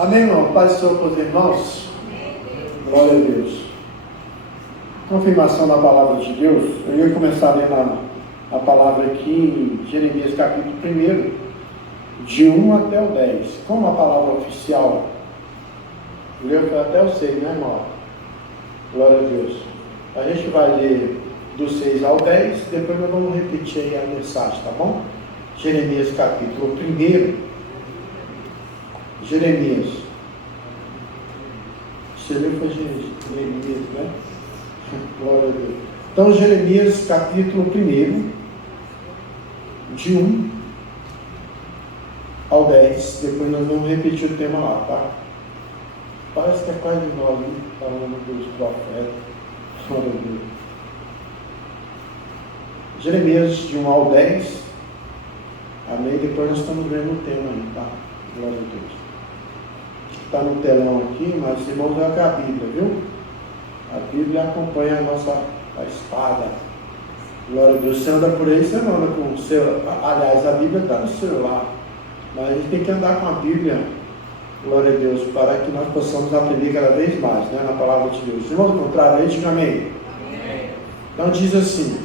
Amém, irmão? Paz do Senhor com os irmãos? Glória a Deus. Confirmação da palavra de Deus. Eu ia começar a ler a palavra aqui em Jeremias capítulo 1, de 1 até o 10. Como a palavra oficial leu até o 6, né, irmão? Glória a Deus. A gente vai ler do 6 ao 10, depois nós vamos repetir aí a mensagem, tá bom? Jeremias capítulo 1. Jeremias. Você leu foi Jeremias, né? Glória a Deus. Então, Jeremias capítulo 1, de 1 ao 10. Depois nós vamos repetir o tema lá, tá? Parece que é quase nós, né? Falando dos profetas. Glória a Deus. Jeremias de 1 ao 10. Amém? Depois nós estamos vendo o tema aí, tá? Glória a Deus. Está no telão aqui, mas irmãos, é a Bíblia, viu? A Bíblia acompanha a espada. Glória a Deus. Você anda por aí, você não anda com o celular. Aliás, a Bíblia está no celular. Mas a gente tem que andar com a Bíblia, glória a Deus, para que nós possamos aprender cada vez mais, né, na palavra de Deus. Irmãos, ao contrário, aí diga amém. Então diz assim,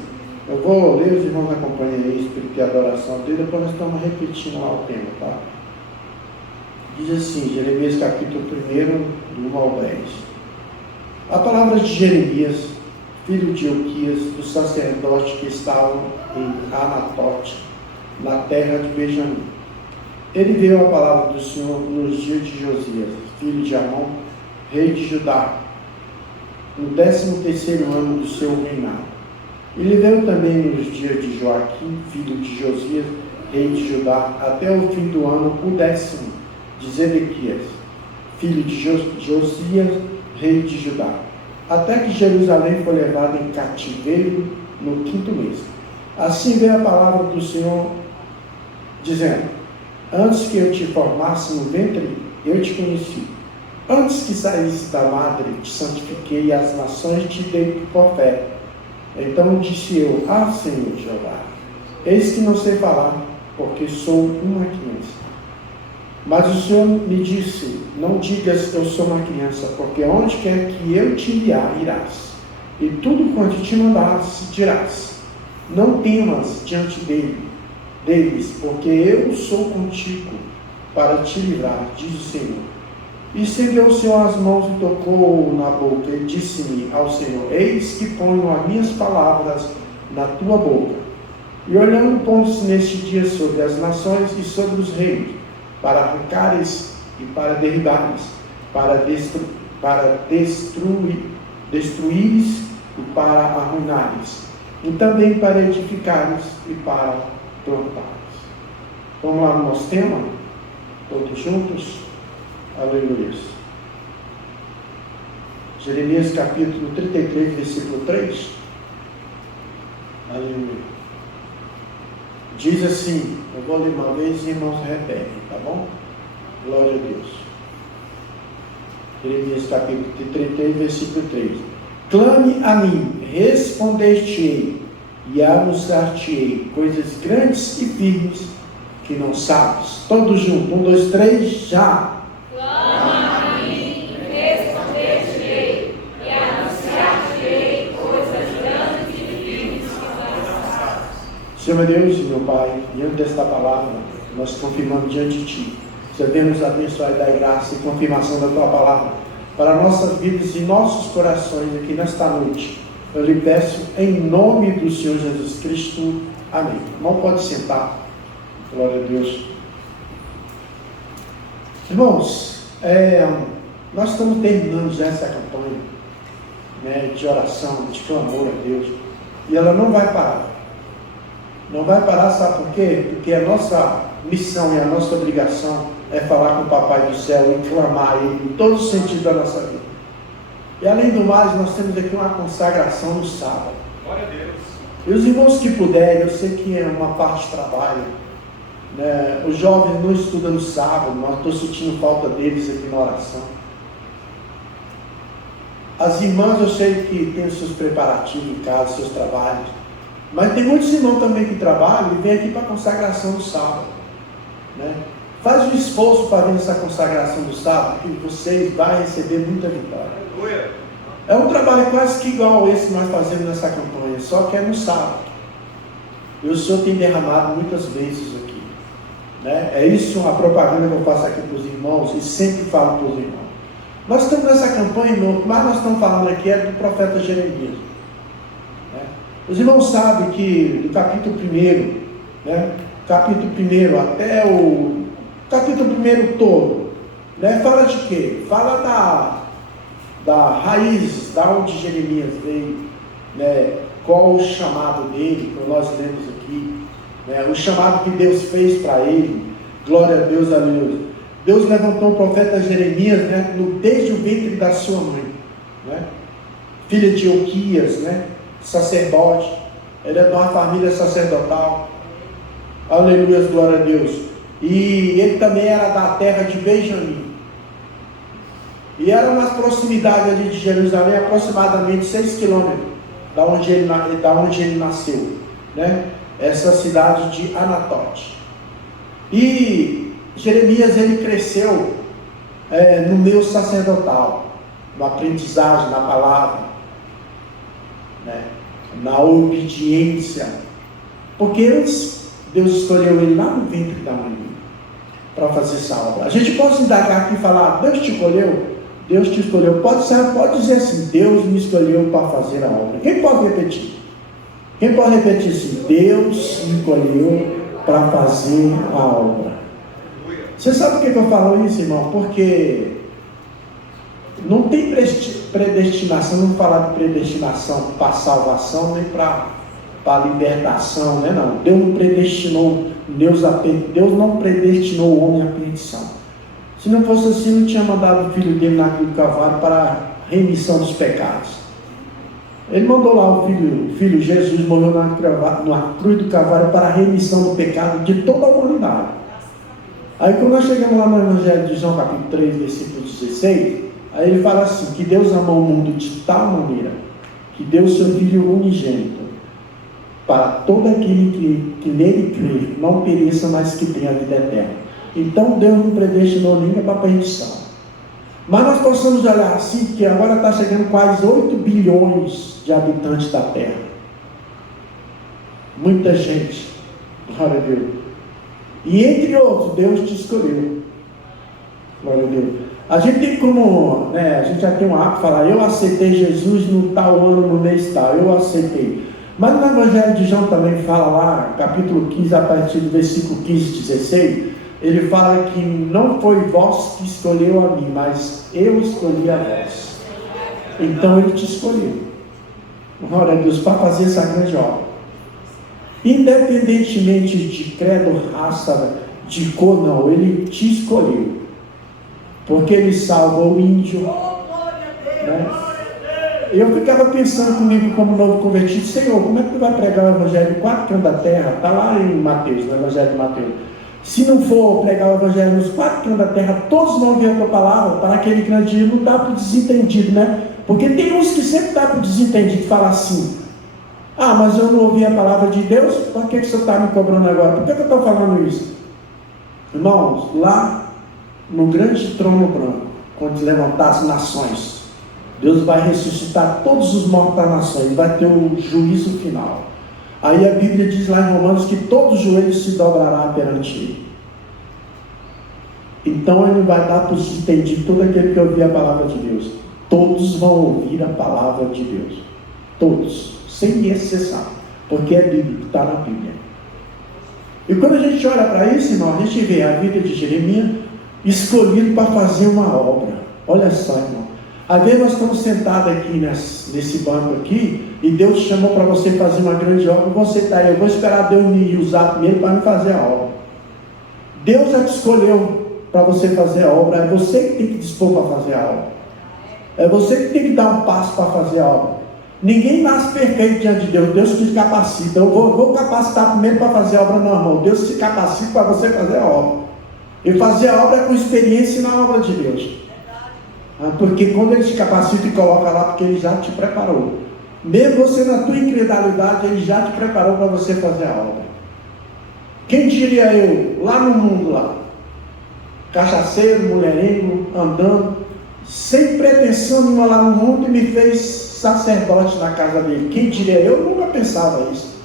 eu vou ler, os irmãos acompanhem aí, espírito e adoração dele, depois nós estamos repetindo lá o tema, tá? Diz assim, Jeremias capítulo 1, do 1 ao 10. A palavra de Jeremias, filho de Ilquias, do sacerdote que estavam em Anatote, na terra de Benjamim. Ele veio a palavra do Senhor nos dias de Josias, filho de Amon, rei de Judá, no 13º ano do seu reinado. Ele veio também nos dias de Joaquim, filho de Josias, rei de Judá, até o fim do ano, o 10º, de Zedequias, filho de Josias, rei de Judá, até que Jerusalém foi levada em cativeiro no 5º mês. Assim veio a palavra do Senhor, dizendo: antes que eu te formasse no ventre, eu te conheci. Antes que saísse da madre, te santifiquei, e as nações te dei por profeta. Então disse eu: ah, Senhor Jeová, eis que não sei falar, porque sou uma criança. Mas o Senhor me disse: não digas eu sou uma criança, porque onde quer que eu te enviar, irás, e tudo quanto te mandares, dirás. Não temas diante deles, porque eu sou contigo para te livrar, diz o Senhor. E estendeu o Senhor as mãos e tocou na boca, e disse-me ao Senhor: eis que ponho as minhas palavras na tua boca. E olhando, pôs-se neste dia sobre as nações e sobre os reinos, para arrancares e para derribares, para destruíres e para arruinares, e também para edificares e para plantares. Vamos lá no nosso tema? Todos juntos? Aleluia. Jeremias capítulo 33, versículo 3. Aleluia. Diz assim, eu vou ler uma vez e irmãos repetem, tá bom? Glória a Deus. Jeremias capítulo 33, versículo 3. Clame a mim, responder-te-ei, e anunciar-te-ei coisas grandes e firmes que não sabes. Todos juntos, 1, 2, 3, já. Clama a mim, responder-te-ei, e anunciar-te-ei coisas grandes e firmes que não sabes. Senhor meu Deus e meu Pai, diante desta palavra, nós confirmamos diante de Ti. Senhor, venha nos abençoar e dar graça e confirmação da Tua palavra para nossas vidas e nossos corações aqui nesta noite. Eu lhe peço em nome do Senhor Jesus Cristo. Amém. Irmão, pode sentar. Glória a Deus. Irmãos, nós estamos terminando já essa campanha, né, de oração, de clamor a Deus. E ela não vai parar. Não vai parar, sabe por quê? Porque a nossa missão e a nossa obrigação é falar com o Papai do Céu e clamar a Ele em todo o sentido da nossa vida. E além do mais, nós temos aqui uma consagração no sábado. Glória a Deus. E os irmãos que puderem, eu sei que é uma parte de trabalho, né? Os jovens não estudam no sábado, mas estou sentindo falta deles aqui na oração. As irmãs, eu sei que têm os seus preparativos em casa, seus trabalhos. Mas tem muitos irmãos também que trabalham e vêm aqui para a consagração do sábado, né? Faz um esforço para vir nessa consagração do sábado, que vocês vão receber muita vitória. É um trabalho quase que igual esse que nós fazemos nessa campanha, só que é no sábado. E o Senhor tem derramado muitas vezes aqui. Né? É isso a propaganda que eu faço aqui para os irmãos, e sempre falo para os irmãos. Nós estamos nessa campanha, mas nós estamos falando aqui é do profeta Jeremias. Né? Os irmãos sabem que do capítulo 1, né? Capítulo 1 até o capítulo 1 todo, né? Fala de quê? Fala da raiz, da onde Jeremias veio, né? Qual o chamado dele, que nós lemos aqui, né? O chamado que Deus fez para ele. Glória a Deus, aleluia. Deus levantou o profeta Jeremias, né? Desde o ventre da sua mãe, né? Filha de Ilquias, né? Sacerdote. Ele é de uma família sacerdotal. Aleluia, glória a Deus. E ele também era da terra de Benjamim. E era nas proximidades ali de Jerusalém, aproximadamente 6 quilômetros da onde ele nasceu, né? Essa cidade de Anatote. E Jeremias, ele cresceu no meio sacerdotal, na aprendizagem, na palavra, né? Na obediência, porque Deus escolheu ele lá no ventre da mãe para fazer essa obra. A gente pode indagar aqui e falar: Deus te escolheu? Deus te escolheu. Pode dizer assim: Deus me escolheu para fazer a obra. Quem pode repetir? Quem pode repetir assim? Deus me escolheu para fazer a obra. Você sabe por que eu falo isso, irmão? Porque não tem predestinação, não vou falar de predestinação para salvação, nem para libertação, né? Não. Deus não predestinou, Deus não predestinou o homem à perdição. Se não fosse assim, não tinha mandado o filho dele na cruz do Calvário para a remissão dos pecados. Ele mandou lá o filho Jesus morreu na cruz do Calvário para a remissão do pecado de toda a humanidade. Aí quando nós chegamos lá no Evangelho de João, capítulo 3, versículo 16, aí ele fala assim, que Deus amou o mundo de tal maneira, que deu o seu Filho unigênito, para todo aquele que nele crê, não pereça, mas que tenha a vida eterna. Então Deus não predestinou ninguém para a perdição. Mas nós possamos olhar assim, que agora está chegando quase 8 bilhões de habitantes da Terra. Muita gente. Glória a Deus. E entre outros, Deus te escolheu. Glória a Deus. A gente tem como, né, a gente já tem um hábito de falar: eu aceitei Jesus no tal ano, no mês tal, eu aceitei. Mas no Evangelho de João também fala lá, capítulo 15, a partir do versículo 15, 16, ele fala que não foi vós que escolheu a mim, mas eu escolhi a vós. Então ele te escolheu. Glória a Deus, para fazer essa grande obra. Independentemente de credo, raça, de cor, não, ele te escolheu. Porque ele salvou o índio. Né? Eu ficava pensando comigo como novo convertido: Senhor, como é que tu vai pregar o Evangelho de 4 cantos da terra? Está lá em Mateus, no Evangelho de Mateus. Se não for pregar o Evangelho nos 4 cantos da terra, todos vão ouvir a tua palavra, para aquele grande dia. Não dá para o desentendido, né? Porque tem uns que sempre dá para o desentendido falar assim: ah, mas eu não ouvi a palavra de Deus, por que você está me cobrando agora? Por que eu estou falando isso? Irmãos, lá no grande trono branco, quando levantar as nações, Deus vai ressuscitar todos os mortos das nações, vai ter o juízo final. Aí a Bíblia diz lá em Romanos que todo joelho se dobrará perante Ele. Então Ele vai dar para os entendidos, todo aquele que ouvir a palavra de Deus. Todos vão ouvir a palavra de Deus. Todos, sem exceção. Porque é bíblico, está na Bíblia. E quando a gente olha para isso, irmão, a gente vê a vida de Jeremias escolhido para fazer uma obra. Olha só, irmão. Às vezes nós estamos sentados aqui nesse banco aqui, e Deus te chamou para você fazer uma grande obra, e você está aí: eu vou esperar Deus me usar primeiro para me fazer a obra. Deus já te escolheu para você fazer a obra, é você que tem que dispor para fazer a obra. É você que tem que dar um passo para fazer a obra. Ninguém nasce perfeito diante de Deus, Deus te capacita. Eu vou capacitar primeiro para fazer a obra normal. Deus te capacita para você fazer a obra. E fazer a obra é com experiência na obra de Deus. Porque quando Ele te capacita e coloca lá, porque Ele já te preparou. Mesmo você na tua incredulidade, Ele já te preparou para você fazer a obra. Quem diria eu, lá no mundo lá, cachaceiro, mulherengo, andando, sem pretensão nenhuma lá no mundo, e me fez sacerdote na casa dele. Quem diria? Eu nunca pensava isso,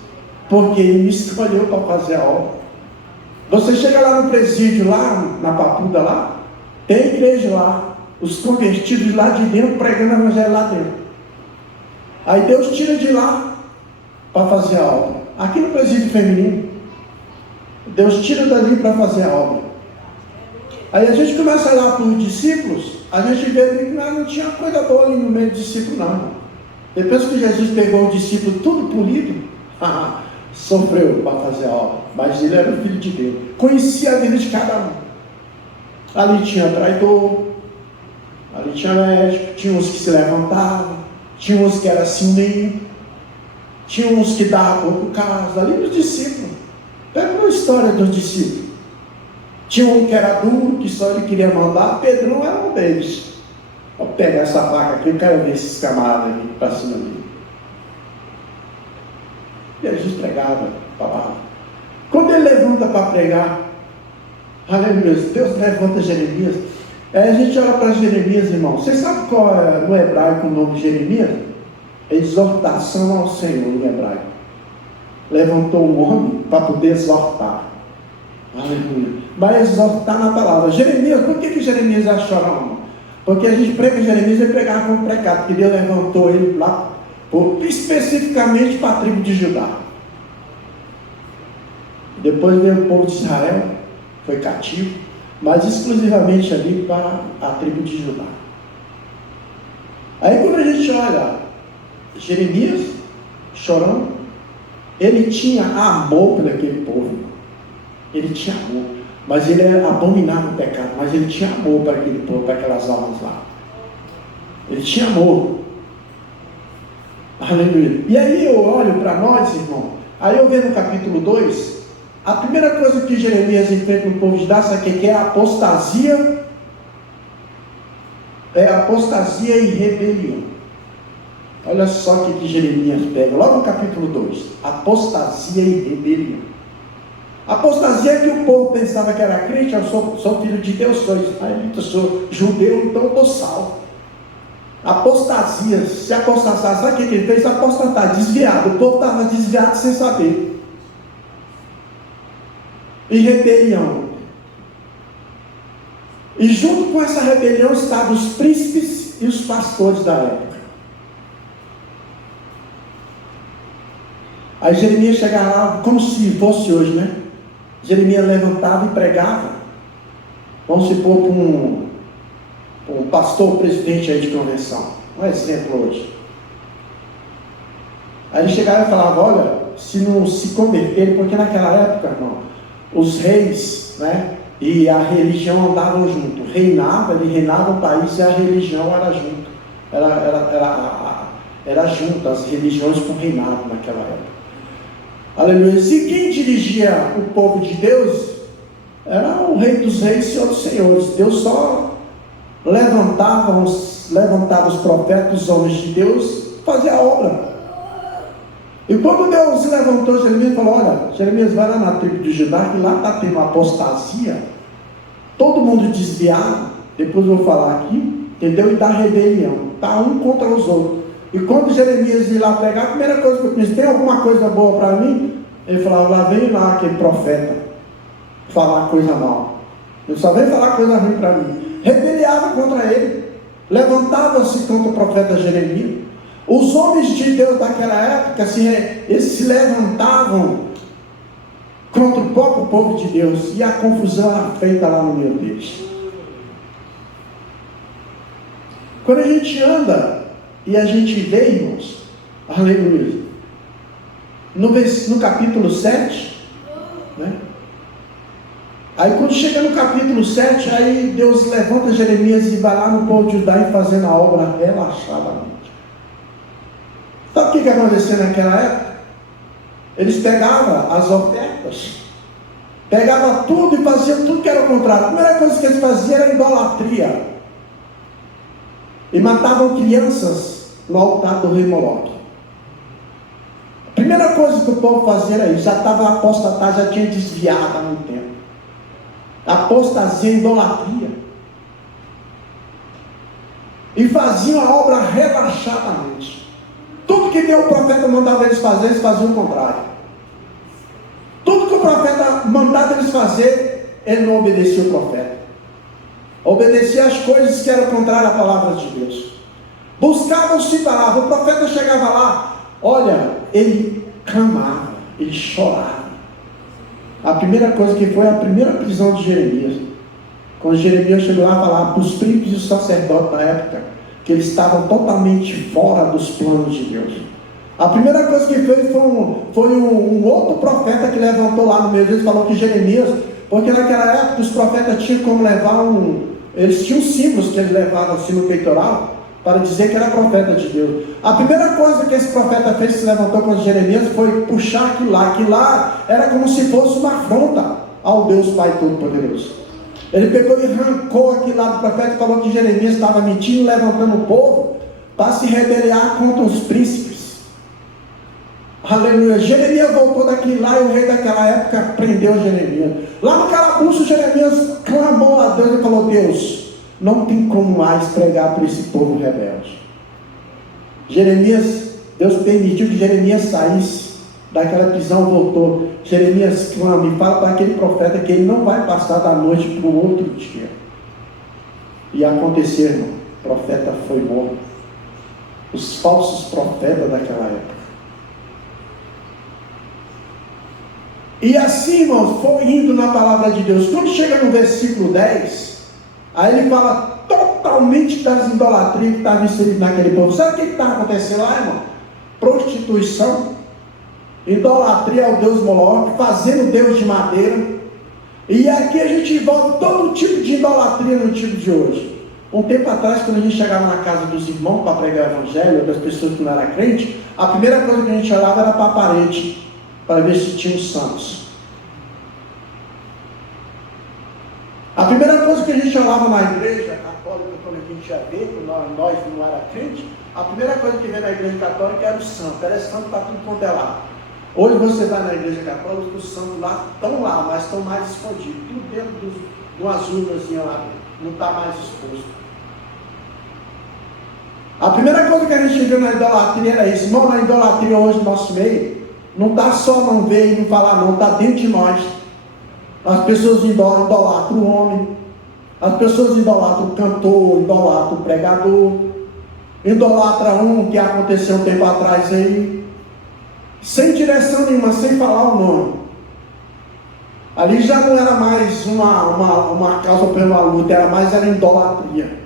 porque ele me escolheu para fazer a obra. Você chega lá no presídio, lá na Papuda, lá, tem igreja lá, os convertidos lá de dentro, pregando o evangelho lá dentro. Aí Deus tira de lá para fazer a obra. Aqui no presídio feminino, Deus tira dali para fazer a obra. Aí a gente começa a olhar para os discípulos, a gente vê que não tinha coisa boa ali no meio do discípulo, não. Depois que Jesus pegou o discípulo tudo polido, sofreu para fazer a obra. Mas ele era o filho de Deus, conhecia a vida de cada um. Ali tinha traidor, ali tinha médico, tinha uns que se levantavam, tinha uns que eram ciumento, tinha uns que davam pouco caso, ali nos discípulos. Pega uma história dos discípulos. Tinha um que era duro, que só ele queria mandar. Pedrão era um deles. Vou pegar essa faca aqui, eu quero ver esses camaradas aqui para cima dele. Jesus pregava a palavra. Quando ele levanta para pregar, aleluia, Deus levanta Jeremias. Aí a gente olha para Jeremias, irmão. Vocês sabem qual é no hebraico o nome de Jeremias? Exortação ao Senhor em hebraico. Levantou um homem para poder exortar. Aleluia. Vai exortar na palavra. Jeremias, por que Jeremias é chorão? Porque a gente prega Jeremias e pregava como precado, porque Deus levantou ele lá, especificamente para a tribo de Judá. Depois veio o povo de Israel, foi cativo, mas exclusivamente ali para a tribo de Judá. Aí quando a gente olha Jeremias chorando, ele tinha amor por aquele povo. Ele tinha amor, mas ele abominava o pecado, mas ele tinha amor para aquele povo, para aquelas almas lá. Ele tinha amor. Aleluia. E aí eu olho para nós, irmão, aí eu vejo no capítulo 2, a primeira coisa que Jeremias enfrenta no povo de Judá, sabe o que é? A apostasia. É apostasia e rebelião. Olha só o que Jeremias pega, logo no capítulo 2, apostasia e rebelião. Apostasia é que o povo pensava que era crente. Eu sou filho de Deus, sou israelita, sou judeu, então eu estou salvo. Apostasia, se apostatar, sabe o que ele fez? Apostatar, desviado. O povo estava desviado sem saber. E rebelião. E junto com essa rebelião estavam os príncipes e os pastores da época. Aí Jeremias chegava lá, como se fosse hoje, né? Jeremias levantava e pregava. Vamos supor para um pastor, presidente aí de convenção. Um exemplo hoje. Aí ele chegava e falava, olha, se não se converterem, porque naquela época, irmão, os reis, né, e a religião andavam junto. Ele reinava o país e a religião era junto. Era junto, as religiões com o reinado naquela época. Aleluia. E quem dirigia o povo de Deus era o rei dos reis e Senhor dos senhores. Deus só levantava os profetas, os homens de Deus, fazia a obra. E quando Deus levantou Jeremias, falou, olha, Jeremias, vai lá na tribo de Judá, que lá está tendo uma apostasia, todo mundo desviado, depois eu vou falar aqui, entendeu? E da rebelião, está um contra os outros. E quando Jeremias ia lá pregar, a primeira coisa que eu disse, tem alguma coisa boa para mim? Ele falava, lá vem lá aquele profeta falar coisa mal. Ele só vem falar coisa ruim para mim. Rebeliava contra ele, levantava-se contra o profeta Jeremias. Os homens de Deus daquela época, eles se levantavam contra o próprio povo de Deus, e a confusão era feita lá no meio deles. Quando a gente anda e a gente vê, irmãos, aleluia, no capítulo 7, né? Aí quando chega no capítulo 7, aí Deus levanta Jeremias e vai lá no povo de Judá e fazendo a obra relaxadamente. Sabe o que aconteceu naquela época? Eles pegavam as ofertas, pegavam tudo e faziam tudo que era o contrário. A primeira coisa que eles faziam era idolatria. E matavam crianças no altar do rei Moloque. A primeira coisa que o povo fazia era isso. Já estava apostatado, já tinha desviado há muito tempo. apostasia, idolatria. E faziam a obra relaxadamente. Tudo que Deus, o profeta mandava eles fazer, eles faziam o contrário. Tudo que o profeta mandava eles fazer, ele não obedecia o profeta. Obedecia às coisas que eram contrárias à palavra de Deus. Buscavam-se palavra. O profeta chegava lá, olha, ele clamava, ele chorava. A primeira coisa que foi a primeira prisão de Jeremias. Quando Jeremias chegou lá a falar para os príncipes e os sacerdotes da época, que eles estavam totalmente fora dos planos de Deus. A primeira coisa que fez foi um outro profeta que levantou lá no meio deles, falou que Jeremias, porque naquela época os profetas tinham como levar eles tinham símbolos que eles levavam assim no peitoral, para dizer que era profeta de Deus. A primeira coisa que esse profeta fez, se levantou contra Jeremias, foi puxar aquilo lá era como se fosse uma afronta ao Deus Pai Todo-Poderoso. Ele pegou e arrancou aquilo lá do profeta e falou que Jeremias estava mentindo, levantando o povo para se rebeliar contra os príncipes. Aleluia. Jeremias voltou daquilo lá e o rei daquela época prendeu Jeremias. Lá no calabouço, Jeremias clamou a Deus e falou: Deus, não tem como mais pregar para esse povo rebelde. Deus permitiu que Jeremias saísse daquela prisão, voltou. Jeremias clama e fala para aquele profeta que ele não vai passar da noite para o outro dia. E aconteceu, irmão, o profeta foi morto. Os falsos profetas daquela época. E assim, irmãos, foi indo na palavra de Deus. Quando chega no versículo 10, aí ele fala totalmente das idolatrias que estavam inseridas naquele povo. Sabe o que está acontecendo lá, irmão? Prostituição, idolatria ao Deus Moloque, fazendo Deus de madeira. E aqui a gente envolve todo tipo de idolatria no tipo de hoje. Um tempo atrás, quando a gente chegava na casa dos irmãos para pregar o evangelho, das pessoas que não eram crentes, a primeira coisa que a gente olhava era para a parede, para ver se tinha os santos. A primeira coisa que a gente olhava na igreja católica, quando a gente ia ver, quando nós não era crente, a primeira coisa que vem na igreja católica era o santo. Era santo para tudo quanto é lá. Hoje você vai na igreja católica, os santos lá estão lá, mas estão mais escondidos. Tudo dentro de umas urnazinhas lá dentro. Não está mais exposto. A primeira coisa que a gente viu na idolatria era isso. Irmão, na idolatria hoje no nosso meio, não está só não ver e não falar não, está dentro de nós. As pessoas idolatram o homem, as pessoas idolatram o cantor, idolatram o pregador, idolatram um que aconteceu um tempo atrás aí, sem direção nenhuma, sem falar o nome. Ali já não era mais uma causa pela luta, era idolatria.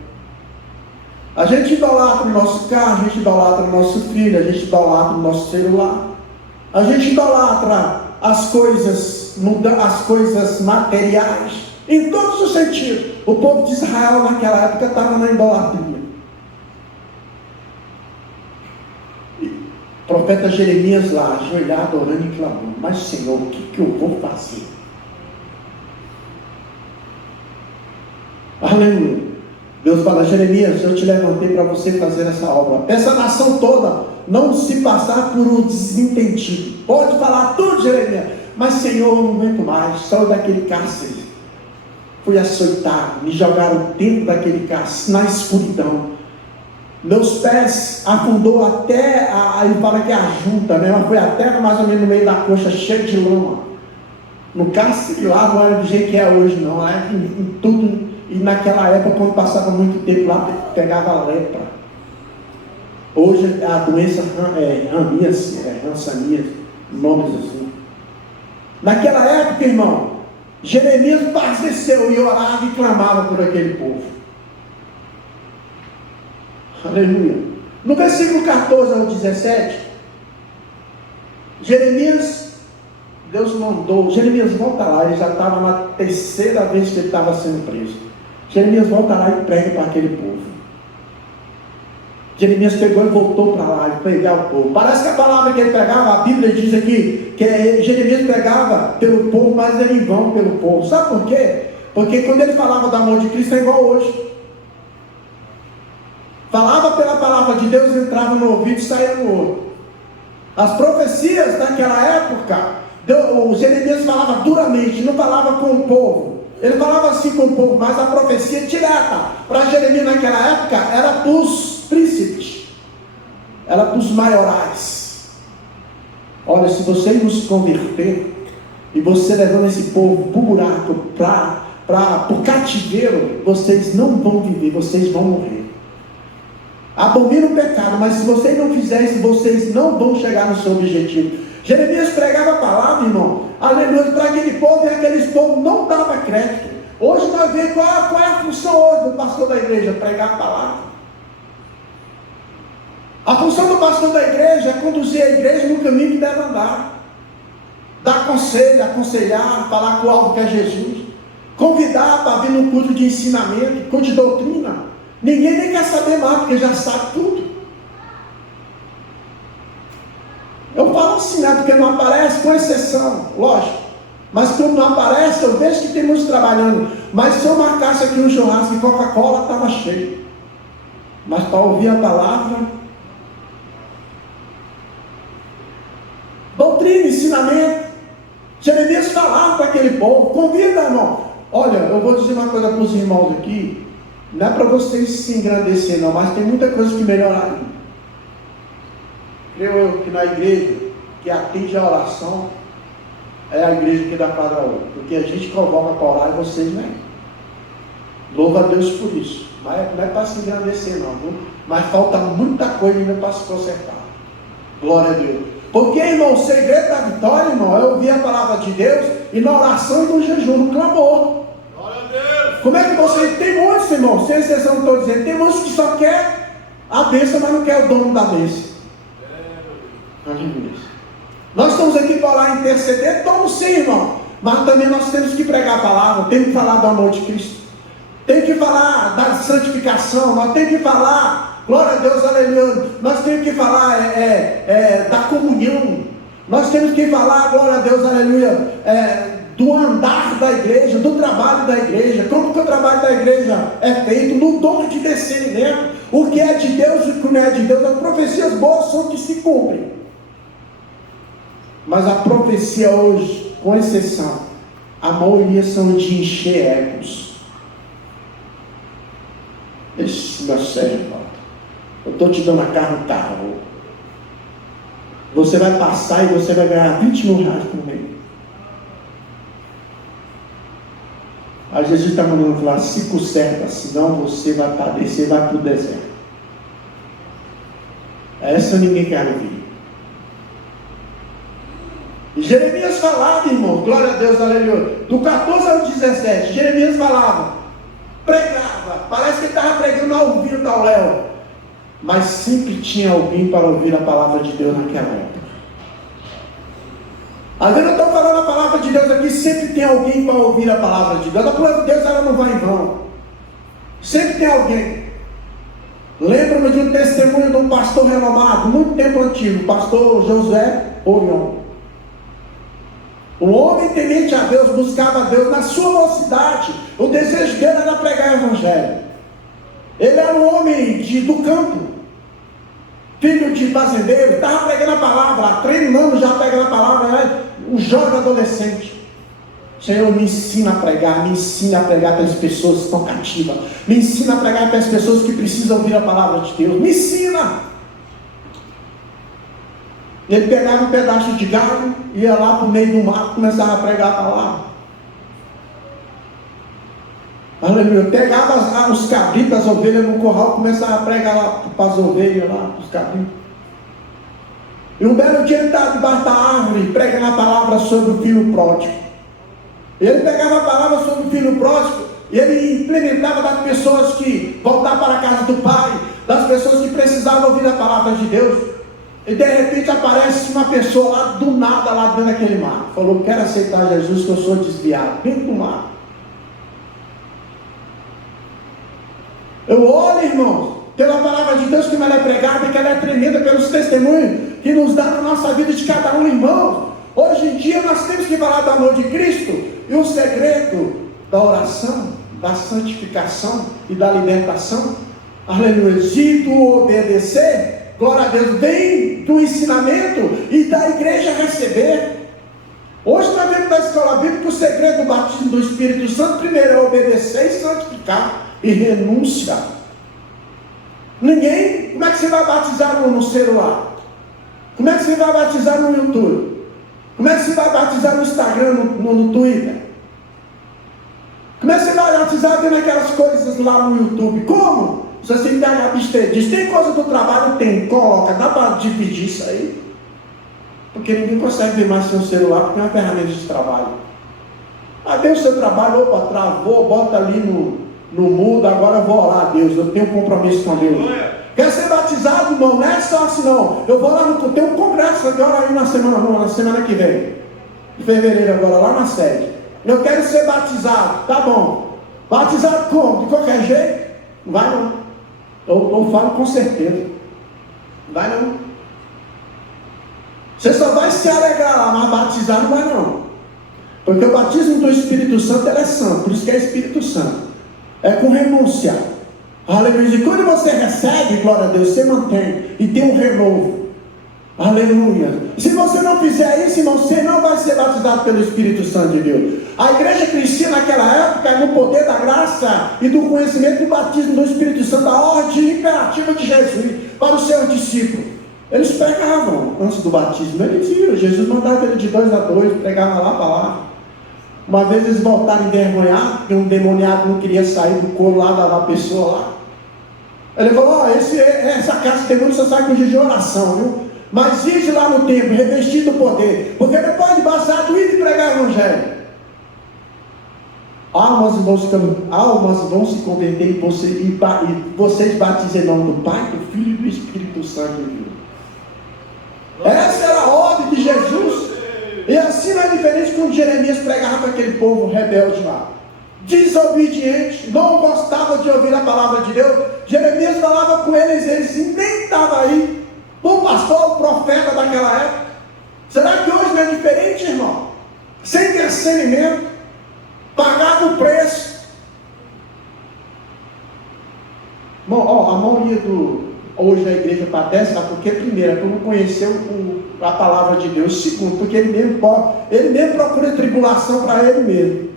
A gente idolatra o nosso carro, a gente idolatra o nosso filho, a gente idolatra o nosso celular, a gente idolatra as coisas materiais, em todos os sentidos. O povo de Israel naquela época estava na idolatria. O profeta Jeremias lá, ajoelhado, orando e clamando: mas Senhor, o que eu vou fazer? Aleluia. Deus fala: Jeremias, eu te levantei para você fazer essa obra. Essa nação toda não se passar por um desentendido. Pode falar tudo, Jeremias, mas Senhor, eu não aguento mais. Saio daquele cárcere, fui açoitado, me jogaram dentro daquele cárcere, na escuridão. Meus pés afundou até, aí fala que é a junta, né? Mas foi até mais ou menos no meio da coxa, cheio de lama. No cárcere lá não era do jeito que é hoje, não. Era em tudo. E naquela época, quando passava muito tempo lá, pegava lepra. Hoje a doença é rançania, nomes assim. Naquela época, irmão, Jeremias padeceu e orava e clamava por aquele povo. Aleluia. No versículo 14 ao 17, Deus mandou, Jeremias volta lá, ele já estava na terceira vez que ele estava sendo preso. Jeremias volta lá e prega para aquele povo. Jeremias pegou e voltou para lá e pregar o povo. Parece que a palavra que ele pregava, a Bíblia diz aqui, que Jeremias pregava pelo povo, mas era em vão pelo povo. Sabe por quê? Porque quando ele falava do amor de Cristo é igual hoje. Falava pela palavra de Deus, entrava no ouvido e saía no outro. As profecias daquela época, o Jeremias falava duramente, não falava com o povo. Ele falava assim com o povo, mas a profecia direta para Jeremias naquela época era para os príncipes, era para os maiorais. Olha, se vocês não se converter, e você levando esse povo para o buraco, para o cativeiro, vocês não vão viver, vocês vão morrer. Abomina o pecado, mas se vocês não fizerem isso, vocês não vão chegar no seu objetivo. Jeremias pregava a palavra, irmão, aleluia, para aquele povo, e aqueles povos não davam crédito. Hoje nós vemos qual é a função hoje do pastor da igreja: pregar a palavra. A função do pastor da igreja é conduzir a igreja no caminho que deve andar, dar conselho, aconselhar, falar com o alvo que é Jesus, convidar para vir no culto de ensinamento, culto de doutrina. Ninguém nem quer saber mais, porque já sabe tudo. Eu falo assim, né? Porque não aparece, com exceção, lógico. Mas quando não aparece, eu vejo que tem muitos trabalhando. Mas se eu marcasse aqui um churrasco de Coca-Cola, estava cheio. Mas para ouvir a palavra, doutrina, ensinamento, Jeremias falava para aquele povo. Convida, irmão. Olha, eu vou dizer uma coisa para os irmãos aqui. Não é para vocês se engrandecer, não, mas tem muita coisa que melhorar. Creio eu que na igreja que atende a oração é a igreja que dá quadra ouro, porque a gente convoca para orar e vocês não. Louva a Deus por isso. Mas não é para se engrandecer, não, viu? Mas falta muita coisa ainda para se consertar. Glória a Deus. Porque, irmão, o segredo da vitória, irmão, é ouvir a palavra de Deus e na oração e no jejum, no clamor. Glória a Deus. Como é que você... Tem muitos, irmão, sem exceção, estou dizendo, tem muitos que só quer a bênção, mas não quer o dono da bênção. Nós estamos aqui para orar e interceder, estamos sim, irmão, mas também nós temos que pregar a palavra, temos que falar do amor de Cristo, temos que falar da santificação, nós temos que falar, glória a Deus, aleluia, nós temos que falar da comunhão, nós temos que falar, glória a Deus, aleluia, do andar da igreja, do trabalho da igreja, como que o trabalho da igreja é feito, no dom de discernimento, o que é de Deus e o que não é de Deus. As profecias boas são que se cumprem, mas a profecia hoje, com exceção, a maioria são de encher egos. Esse meu Sérgio, eu estou te dando a carro, você vai passar e você vai ganhar 20 mil reais por mês. Aí Jesus está mandando falar, se conserta, senão você vai padecer, vai para o deserto. Essa ninguém quer ouvir. E Jeremias falava, irmão, glória a Deus, aleluia, do 14 ao 17, Jeremias falava, pregava, parece que ele estava pregando ao ouvido ao Léo, mas sempre tinha alguém para ouvir a palavra de Deus naquela época. Às vezes eu estou falando a palavra de Deus aqui, sempre tem alguém para ouvir a palavra de Deus. A palavra de Deus ela não vai em vão, sempre tem alguém. Lembro-me de um testemunho de um pastor renomado, muito tempo antigo, o pastor José Orion. Um homem temente a Deus, buscava a Deus na sua mocidade. O desejo dele era pregar o evangelho. Ele era um homem do campo, filho de fazendeiro, estava pregando a palavra, há 3 anos já pregando a palavra, né? Um jovem adolescente. Senhor, me ensina a pregar para as pessoas que estão cativas, me ensina a pregar para as pessoas que precisam ouvir a palavra de Deus, me ensina. Ele pegava um pedaço de galho, ia lá para o meio do mato, começava a pregar a palavra. Aleluia. Pegava os cabritos, as ovelhas no curral, começava a pregar lá para as ovelhas, lá para os cabritos. E um belo dia ele estava debaixo da árvore, pregando a palavra sobre o filho pródigo. Ele pegava a palavra sobre o filho pródigo, e ele implementava das pessoas que voltavam para a casa do pai, das pessoas que precisavam ouvir a palavra de Deus. E de repente aparece uma pessoa lá do nada, lá dentro daquele mar. Falou, quero aceitar Jesus, que eu sou desviado, dentro do mar. Eu olho, irmãos, pela palavra de Deus, como ela é pregada, que ela é tremenda, pelos testemunhos que nos dá na nossa vida de cada um, irmãos. Hoje em dia nós temos que falar do amor de Cristo, e o segredo da oração, da santificação e da libertação, aleluia, se tu obedecer, glória a Deus, vem do ensinamento e da igreja receber. Hoje nós vemos na escola bíblica que o segredo do batismo do Espírito Santo, primeiro é obedecer e santificar e renúncia. Ninguém, como é que você vai batizar no celular? Como é que você vai batizar no YouTube? Como é que você vai batizar no Instagram, no Twitter? Como é que você vai batizar vendo aquelas coisas lá no YouTube? Como? Se você tem que diz, tem coisa do trabalho? Tem, coloca, dá para dividir isso aí? Porque ninguém consegue ver mais seu celular, porque é uma ferramenta de trabalho. Deu o seu trabalho, opa, travou, bota ali no mudo, agora eu vou orar a Deus, eu tenho um compromisso com Deus. Quer ser batizado, irmão? Não é só assim não. Eu vou lá tem um congresso agora aí na semana que vem. Em fevereiro agora, lá na sede. Eu quero ser batizado, tá bom. Batizado como? De qualquer jeito? Não vai não. Eu falo com certeza. Não vai não. Você só vai se alegrar lá, mas batizar não vai não. Porque o batismo do Espírito Santo é santo, por isso que é Espírito Santo. É com renúncia. Aleluia. E quando você recebe, glória a Deus, você mantém e tem um renovo. Aleluia. Se você não fizer isso, irmão, você não vai ser batizado pelo Espírito Santo de Deus. A igreja cristã naquela época, no poder da graça e do conhecimento do batismo do Espírito Santo, a ordem imperativa de Jesus para os seus discípulos. Eles pregavam antes do batismo. Eles viram, Jesus mandava ele de 2 a 2, pregava lá para lá. Uma vez eles voltaram envergonhados, porque um demoniado não queria sair do coro lá da pessoa lá. Ele falou, essa casa de demônio só sai com jejum e oração, viu? Mas ide lá no templo, revestido do poder, porque depois de passar, tu ir pregar o evangelho. Almas vão se converter e vocês batizem em nome do Pai, do Filho e do Espírito Santo de Deus. Essa era a ordem de Jesus. E assim não é diferente quando Jeremias pregava para aquele povo rebelde lá, desobediente, não gostava de ouvir a palavra de Deus. Jeremias falava com eles nem estavam aí. O pastor, o profeta daquela época. Será que hoje não é diferente, irmão? Sem discernimento, pagava o preço. Bom, a maioria hoje a igreja padece, sabe por quê? Primeiro, por não conhecer a palavra de Deus. Segundo, porque ele mesmo procura tribulação para ele mesmo.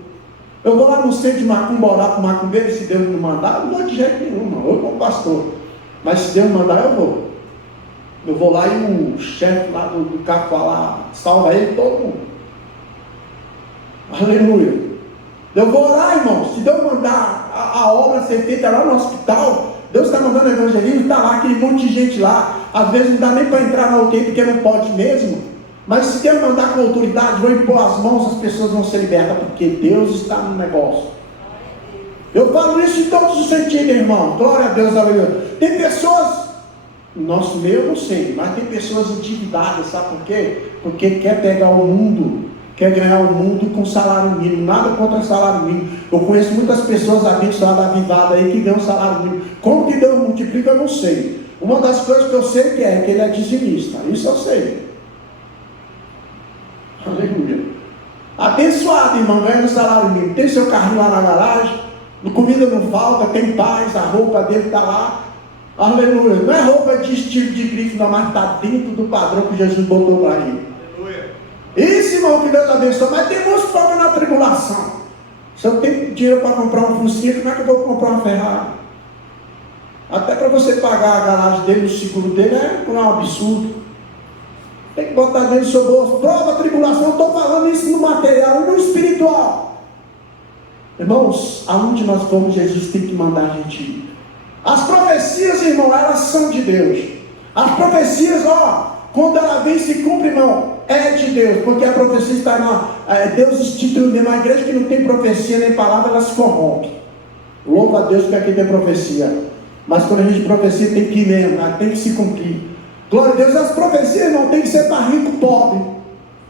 Eu vou lá no centro de macumba orar para o macumbeiro, se Deus não mandar, eu não vou de jeito nenhum, não. Eu como pastor. Mas se Deus mandar, eu vou. Eu vou lá e o chefe lá do carro lá salva ele, todo mundo. Aleluia. Eu vou orar, irmão. Se Deus mandar a obra ser feita lá no hospital, Deus está mandando evangelismo, está lá aquele monte de gente lá. Às vezes não dá nem para entrar na UTI porque não pode mesmo. Mas se Deus mandar com autoridade, vou impor as mãos, as pessoas vão ser libertas, porque Deus está no negócio. Eu falo isso em todos os sentidos, irmão. Glória a Deus, aleluia. Tem pessoas, no nosso meio eu não sei, mas tem pessoas endividadas, sabe por quê? Porque quer pegar o mundo, quer ganhar o mundo com salário mínimo. Nada contra salário mínimo. Eu conheço muitas pessoas abençoadas, avivadas aí, que ganham salário mínimo. Como que Deus multiplica, eu não sei. Uma das coisas que eu sei que ele é dizimista. Isso eu sei. Aleluia. Abençoado, irmão, ganhando salário mínimo. Tem seu carrinho lá na garagem, comida não falta, tem paz, a roupa dele está lá. Aleluia. Não é roupa de estilo de grife, não, mas está dentro do padrão que Jesus botou para ele. Aleluia. Isso, irmão, que Deus abençoe. Mas tem muitos problemas na tribulação. Se eu tenho dinheiro para comprar um Fusquinha, como é que eu vou comprar uma Ferrari? Até para você pagar a garagem dele, o seguro dele, é um absurdo. Tem que botar dentro do seu bolso. Prova, tribulação, estou falando isso no material e no espiritual. Irmãos, aonde nós fomos, Jesus tem que mandar a gente ir. As profecias, irmão, elas são de Deus. As profecias, quando ela vem se cumpre, irmão, é de Deus. Porque a profecia está Deus instituiu mesmo. A igreja que não tem profecia nem palavra, ela se corrompe. Louva a Deus que aqui tem profecia. Mas quando a gente profecia, tem que ir mesmo, tem que se cumprir. Glória a Deus. As profecias não tem que ser para rico, pobre,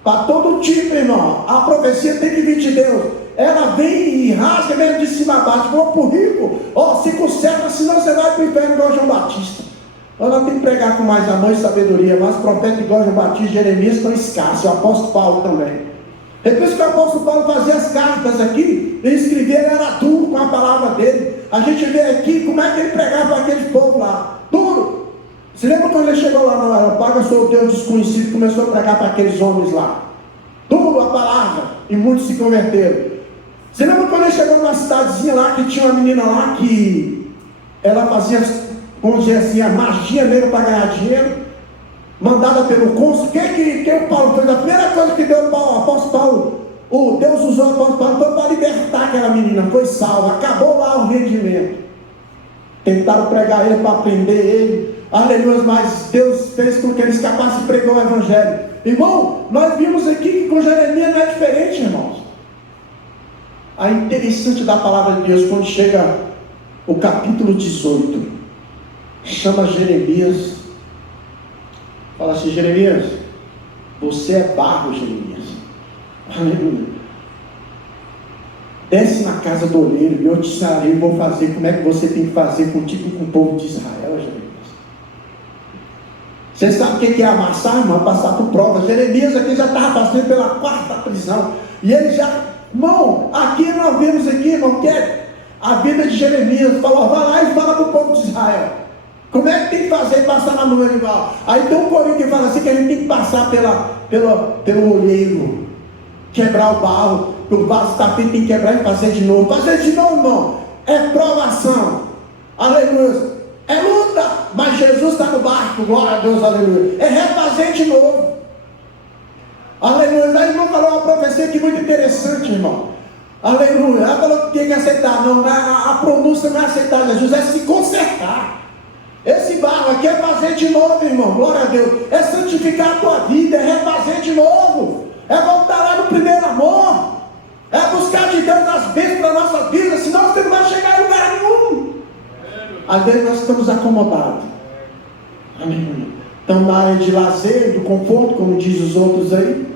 para todo tipo, irmão. A profecia tem que vir de Deus. Ela vem e rasga mesmo de cima a baixo. Vou para o rico, se conserva, senão você vai para o inferno igual João Batista. Ela tem que pregar com mais amor e sabedoria. Mas profetas igual João Batista e Jeremias estão escassos. O apóstolo Paulo também. Depois que o apóstolo Paulo fazia as cartas aqui, ele escrevia, ele era duro com a palavra dele. A gente vê aqui como é que ele pregava para aquele povo lá. Duro. Você lembra quando ele chegou lá no Areópago, sou o Deus desconhecido, começou a pregar para aqueles homens lá? Duro a palavra, e muitos se converteram. Você lembra quando ele chegou numa cidadezinha lá, que tinha uma menina lá que ela fazia, vamos dizer assim, a magia negra para ganhar dinheiro, mandada pelo cônsul? O que o Paulo fez? A primeira coisa que deu o apóstolo Paulo, Deus usou o apóstolo Paulo foi para libertar aquela menina, foi salva, acabou lá o rendimento. Tentaram pregar ele para prender ele, aleluia, mas Deus fez com que ele escapasse e pregou o evangelho. Irmão, nós vimos aqui que com Jeremias não é diferente, irmãos. A interessante da palavra de Deus, quando chega o capítulo 18, chama Jeremias, fala assim: Jeremias, você é barro, Jeremias, aleluia, desce na casa do oleiro e eu te ensinarei, vou fazer como é que você tem que fazer contigo com o povo de Israel, Jeremias. Você sabe o que é amassar, irmão? Passar por prova. Jeremias aqui já estava passando pela 4ª prisão, e ele já, irmão, aqui nós vemos aqui, irmão, que é a vida de Jeremias. Falou: vai lá e fala para o povo de Israel como é que tem que fazer passar na mão igual. Aí tem um corinho que fala assim, que a gente tem que passar pelo olheiro, quebrar o barro, o vaso está feito, tem que quebrar e fazer de novo. Fazer de novo, irmão, é provação, aleluia, é luta, mas Jesus está no barco, glória a Deus, aleluia, é refazer de novo, aleluia. Aí o irmão falou uma profecia aqui muito interessante, irmão, aleluia. Ela falou que tem que aceitar, não, a pronúncia não é aceitar Jesus, é se consertar. Esse barro aqui é fazer de novo, irmão, glória a Deus, é santificar a tua vida, é refazer de novo, é voltar lá no primeiro amor, é buscar de Deus as bênçãos para a nossa vida, senão você não vai chegar em lugar nenhum. Às vezes nós estamos acomodados, aleluia. Estamos na área de lazer, do conforto, como diz os outros aí,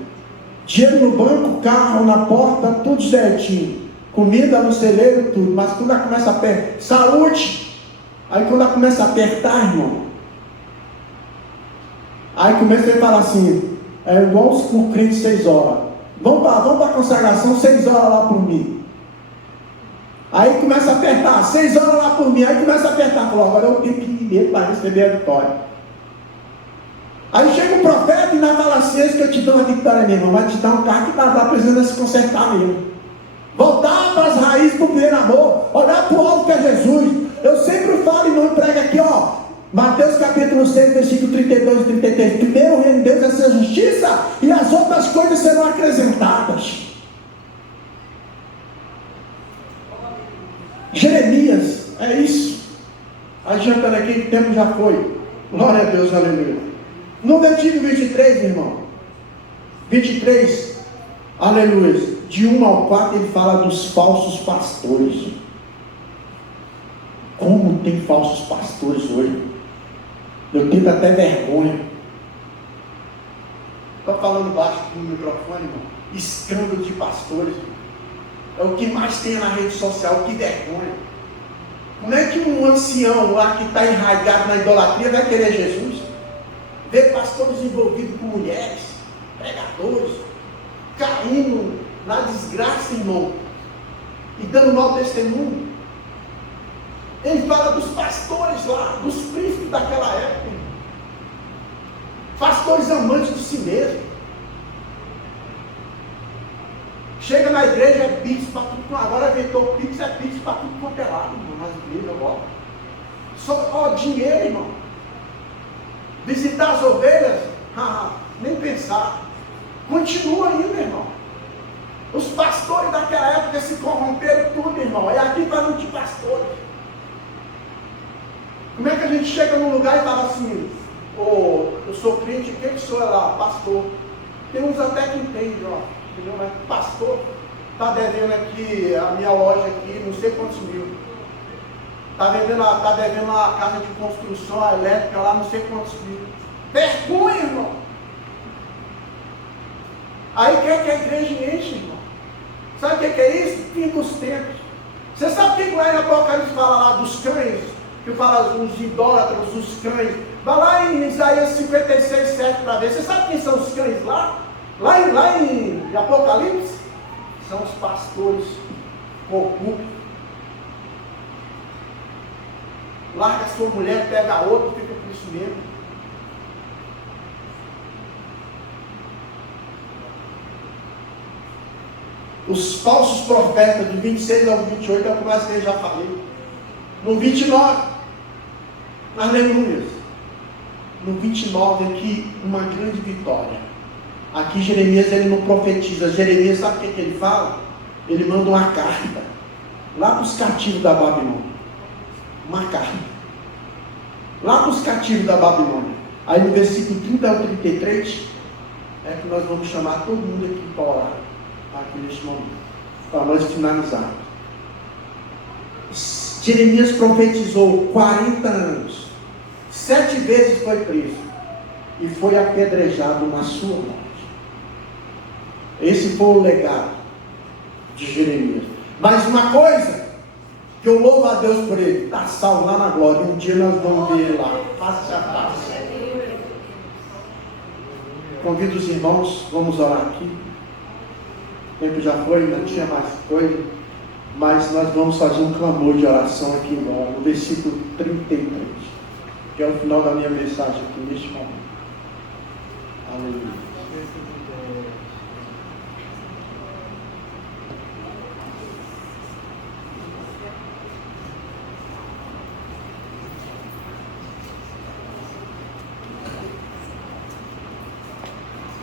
dinheiro no banco, carro na porta, tudo certinho, comida no celeiro, tudo, mas quando ela começa a apertar, saúde, aí quando ela começa a apertar, irmão, aí começa a falar assim, é igual o crente 6 horas, vamos para a consagração 6 horas lá por mim. Aí começa a apertar, 6 horas lá por mim, aí começa a apertar, falou: agora eu tenho que ir mesmo para receber a vitória. Aí chega o profeta e ainda fala assim: esse que eu te dou a vitória mesmo, vai te dar um carro que está precisando se consertar mesmo. Voltar para as raízes do primeiro amor, olhar para o alto que é Jesus. Eu sempre falo e não prego aqui, ó, Mateus capítulo 6, versículo 32 e 33. Primeiro o reino de Deus é a sua justiça, e as outras coisas serão acrescentadas. Jeremias, é isso. Adiantando aqui, que o tempo já foi. Glória a Deus, aleluia. No versículo 23, irmão, 23, aleluia, de 1 ao 4, ele fala dos falsos pastores. Como tem falsos pastores hoje? Eu tenho até vergonha. Estou falando baixo no microfone, irmão. Escândalo de pastores. É o que mais tem na rede social, que vergonha. Como é que um ancião lá que está enraizado na idolatria vai querer Jesus? Ver pastores envolvidos com mulheres, pregadores, caindo na desgraça, irmão, e dando mau testemunho. Ele fala dos pastores lá, dos príncipes daquela época, pastores amantes de si mesmo. Chega na igreja, é pix para tudo, agora inventou pix, é pix para tudo quanto é lado, irmão, nas igrejas agora. Só dinheiro, irmão. Visitar as ovelhas, nem pensar. Continua ainda, irmão. Os pastores daquela época se corromperam tudo, irmão. É aqui falando de pastores. Como é que a gente chega num lugar e fala assim: eu sou crente, quem que sou lá? Pastor. Tem uns até que entendem, ó. Entendeu? Mas pastor, está devendo aqui a minha loja aqui, não sei quantos mil. Está devendo a casa de construção, a elétrica lá, não sei quantos mil. Vergonha, irmão. Aí quer que a igreja enche, irmão. Sabe o que é isso? Fim dos tempos. Você sabe o que lá em Apocalipse fala lá dos cães? Que fala os idólatras, os cães. Vai lá em Isaías 56, 7 para ver. Você sabe quem são os cães lá? Lá em Apocalipse? São os pastores corruptos. Larga sua mulher, pega a outra, fica por isso mesmo. Os falsos profetas, do 26 ao 28, é o que mais que eu já falei. No 29, aleluia. No 29 aqui, uma grande vitória. Aqui Jeremias, ele não profetiza. Jeremias, sabe o que ele fala? Ele manda uma carta lá para os cativos da Babilônia. Uma carta lá para os cativos da Babilônia. Aí no versículo 30 ao 33 é que nós vamos chamar todo mundo aqui para orar aqui neste momento, para nós finalizarmos. Jeremias profetizou 40 anos, 7 vezes foi preso e foi apedrejado na sua morte. Esse foi o legado de Jeremias. Mas uma coisa que eu louvo a Deus por ele, está salvo lá na glória. Um dia nós vamos ver ele lá, face a face. Convido os irmãos, vamos orar aqui. O tempo já foi, não tinha mais coisa, mas nós vamos fazer um clamor de oração aqui no versículo 33, que é o final da minha mensagem aqui neste momento. Aleluia.